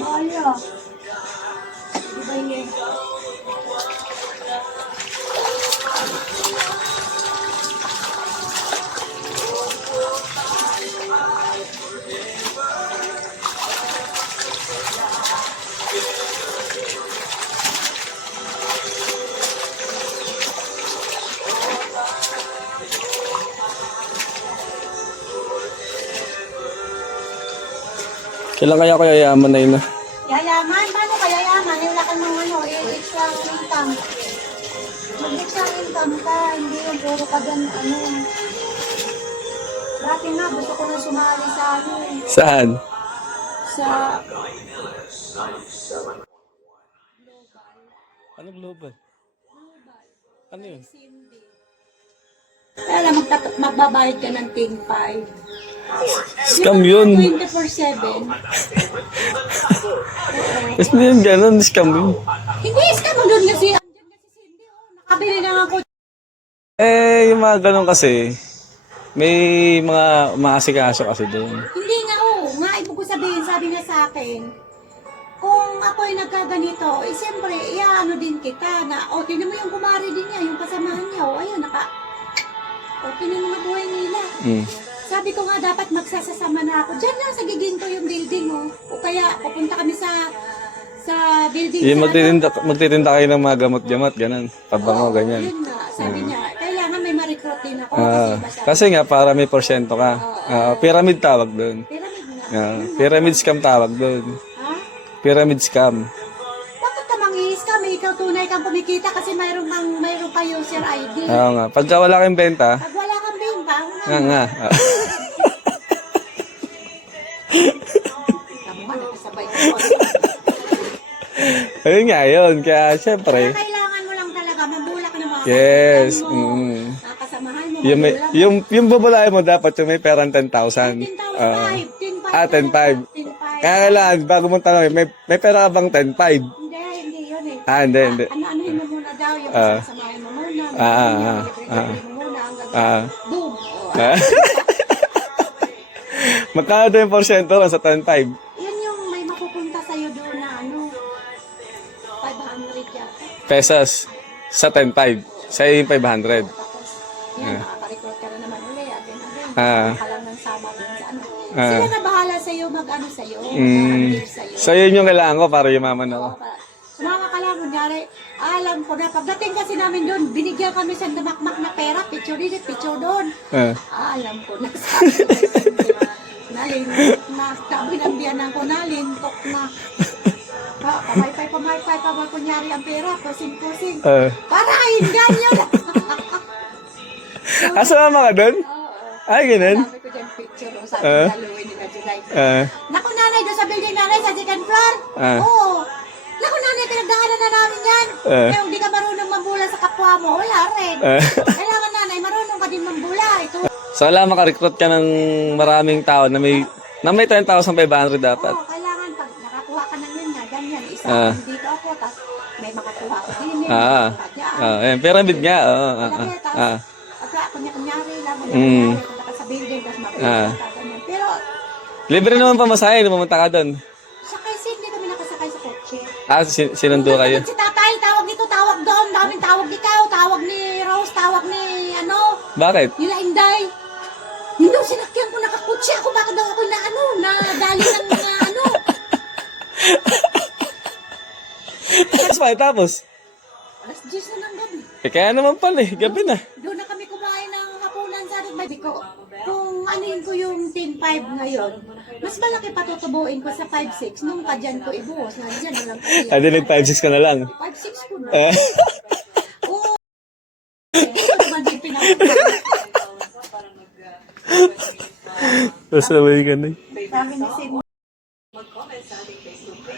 Maya. Di ba yun? Kailan kaya ko yayaman na yun? Yayaman? Paano ka yayaman? Wala ka ng ano, extra income. Mag-extra income ka, hindi yung puro ka dyan, ano. Dati nga, gusto ko na sumali sa ano. Saan? Sa Ano global? Ano yun? kaya lang magbabayad ka ng Ting 5. Scam yun. 24/7. Kasi hindi yun ganun, scam yun. Hindi, scam mo doon kasi. Andyan kasi si Cindy, oh. Nakabili na nga ako. Yung mga ganun kasi, may mga maasikaso kasi doon. Hindi nga, oh. Nga, ibig ko sabihin, sabi nga sa akin, kung ako'y nagkaganito, siyempre, ano din kita na, tingnan mo yung kumari din niya, yung kasamahan niya, ayun, tingnan mo nga buhay nila. Sabi ko nga, dapat magsasasama na ako. Diyan lang sa Giginto yung building, oh. O kaya, pupunta kami sa building Yung sa magtitinda kayo ng mga gamot-gamot, ganun. Pabango, ganyan. Yun nga, sabi niya, kailangan may ma-recruit din ako. Kasi nga, para may porsyento ka. Pyramid tawag doon. Pyramid nga. Pyramid scam tawag doon. Ha? Pyramid scam. Bakit ka mangihis ka? May ikaw tunay kang kumikita kasi mayroon ka user ID. Oo nga. Pagka wala kang benta, Pag wala kang benta, nga. Tama nga, nakasabay ko. Ayun nga yun. Kaya syempre, Kailangan mo lang talaga, mambulak ng mga yes. kaibigan mo, nakasamahan mo, Yung, magulang mo. yung babalayan mo dapat yung may perang 10,000. 10,500. 10,500. Kaya kailangan, bago mo tanong, may pera ka bang 10,500? Hindi yun eh. Hindi. Ano-anuhin mo muna daw, yung sasamahin mo muna. Libre-libre mo muna, hanggang boom. Magkano daw yung porsyento ron sa 10,500? Yan yung may mapupunta sa'yo doon na 500 yata. Pesos sa 10,500. Sa'yo yung 500. Tapos, makaka-record ka na naman ulit. Ka lang ng sama doon sa ano. Sila na bahala sa'yo, mag-ano sa'yo. Mag-handle sa'yo. So yun yung kailangan ko para yumaman ako. Sumama ka lang, kunyari, alam ko na, pagdating kasi namin doon, binigyan kami sa damakmak na pera, picture dito, picture doon. Alam ko na, sabi ko, nalintok na, sabi ng biyanan ko, nalintok na. Pamaypay, kunyari ang pera, kusing-kusing. Para inganyo lang. Sumama ka doon? Ay, ganun? Sabi ko dyan picture, sabi ng Halloween nila July. Naku nanay, doon sa building nanay, sa second floor. Oo. Naku nanay, pinagdaanan na namin yan. Kaya hindi ka marunong mambula sa kapwa mo, wala rin. Kailangan nanay, marunong ka din mambula. Ito. So wala makarecruit ka ng maraming tao na may 10,500 dapat. Oo, kailangan pag nakakuha ka ng yun nga, ganyan. Isa dito ako, tapos may makakuha ko din. Pyramid nga. Pagka kunyari lang, kunyari, punta ka sa building, tapos mapilita ka, ganyan. Pero, Libre naman pamasahe nung pumunta ka doon. sa kasi hindi kami nakasakay sa kotse. Sinundo kayo. Si tatay, tawag dito, tawag doon, daming tawag ikaw, tawag ni Rose, tawag ni Bakit? nila Inday. Yun daw, sinakyan ko nakakotse ako, bakit daw ako na dali ng mga Tapos? alas 10 na ng gabi. Kaya naman pala gabi na. Doon na kami kumain ng hapunan sa Rugby ko. Kung anin ko yung 10.5 ngayon, mas malaki pa tutubuin ko sa 5.6 nung kadyan ko ibuhos. Nandiyan na lang kasi. Nag 5-6 ka na lang. 5.6 ko na. Oo. Ito naman din pinapunta. Pasaway ka na. Sabi ni Sim,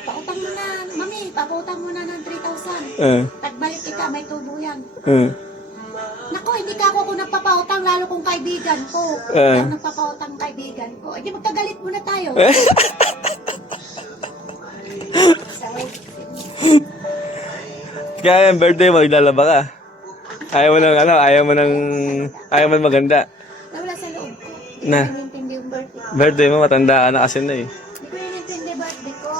pautang mo na, mami, papautang mo na ng 3,000. Tagbalik ka, may tubo yan. Nako, hindi ka ako kung nagpapautang, lalo kung kaibigan ko. Kung nagpapautang kaibigan ko. Hindi magkagalit muna tayo. Kaya yung birthday mo, iglalaba ka. Ayaw mo maganda. Nawala sa loob ko. Na. Hindi ko inintindi yung birthday. Birthday mo, matanda ka na kasi na eh. Hindi ko inintindi Happy birthday ko.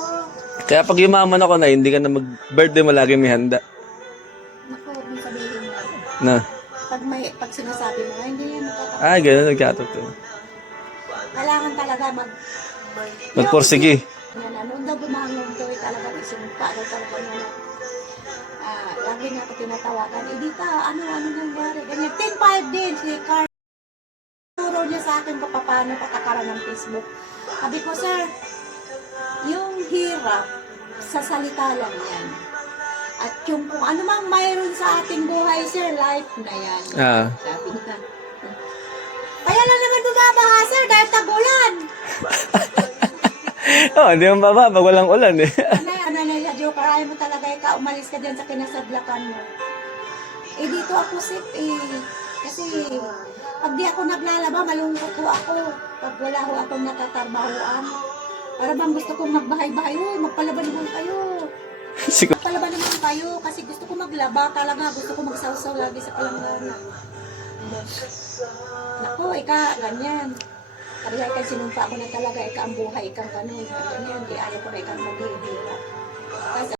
Kaya pag yumaman ako na, hindi ka na mag-birthday mo, lagi may handa. Naku, huwag mong sabihin mo. Na. Pag sinasabi mo, hindi yan makakapag. Ah, ganun, nagkatotoo. Kailangan talaga Magporsige. Yan, noon daw bumangon ko, talagang isinumpa daw talaga na. Lagi nga ako tinatawagan. Eh, di ka, ano nangyari? Ganyan, 10-5 din, si Carl. Turo niya sa akin kung paano patakaran ng Facebook. Sabi ko, sir, yung hirap, sa salita lang yan. At yung kung ano mang mayroon sa ating buhay, sir, life na yan. Ah. Sabi niya. Kaya lang naman bumabaha, sir, dahil tagulan. Oh, hindi mo baba pag walang ulan eh. Joker, ayaw mo talaga ikaw, umalis ka dyan sa kinasadlakan mo. Eh, dito ako safe eh. Kasi, pag di ako naglalaba, malungkot ko ako. Pag wala ko akong natatrabahoan. Para bang gusto kong magbahay-bahay, magpalaban naman kayo. Siguro. Magpalaban naman kayo, kasi gusto ko maglaba talaga. Gusto ko magsawsaw lagi sa palanggana. Naku, ganyan. Kaya sinumpa ko na talaga, ang buhay, ganun. Ganyan, di ayaw ko na ikang maghihirap.